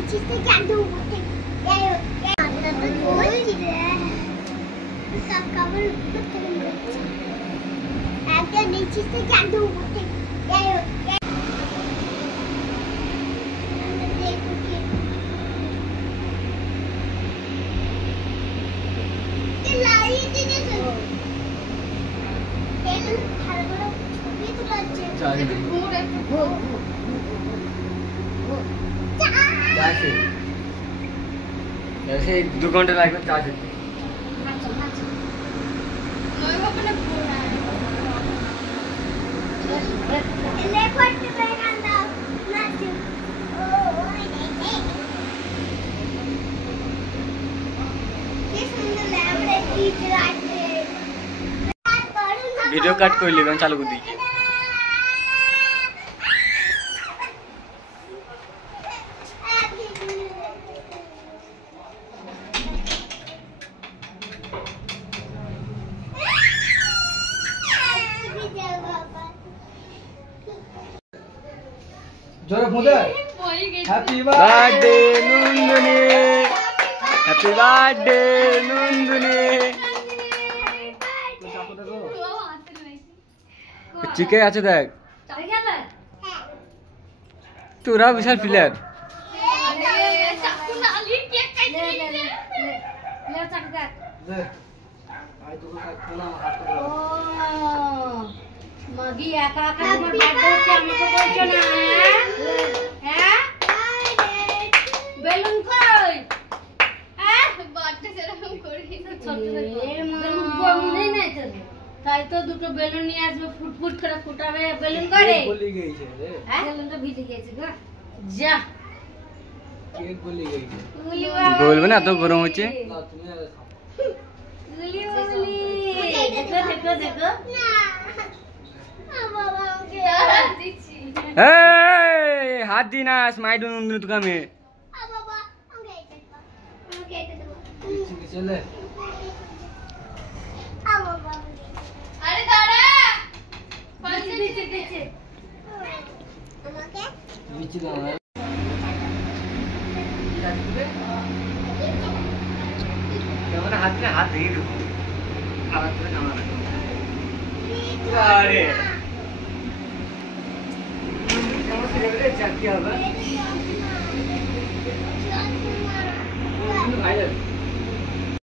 नीचे से जादू होते ये आता तो बोल रे इसका कवर पत्थर में आगे नीचे से जादू होते ये ऐसे 2 घंटे लागবে চার্জ দিতে ভিডিও কাট করে লিবেন চালু করে দিই जोरे फुदे happy birthday Nandini happy birthday Nandini চিকে আছে দেখ তোরা বিশাল প্লেয়ার मगी एका एका আমার বার্থডে হচ্ছে আমাকে বলছো না হ্যাঁ বেলুন কই হ্যাঁ বার্থডে সেরকম করি ছোট মনে নাই তো তাই তো দুটো বেলুন নিয়ে আসবে ফুটফুট করে ফুটাবে বেলুন করে গলি গইছে রে হ্যাঁ বেলুন তো ভিজে গেছে গো যা কেক গলি গইছে বলবে না তো গরম হচ্ছে না তুমি আর গুলি গুলি দেখো দেখো দেখো না বাবা আমাকে দিচ্ছি এই হাত দি না স্মাইল নন্দনী তো কামে বাবা আমাকে এটা দেবো ঠিক চলে বাবা আরে দাঁড়া পাঁচে দিতে আমাকে বিচি দাও কেমন হাত में हाथ नहीं रखो आवाज से कमा रखो अरे केमन से रे चाकी হবে ভাই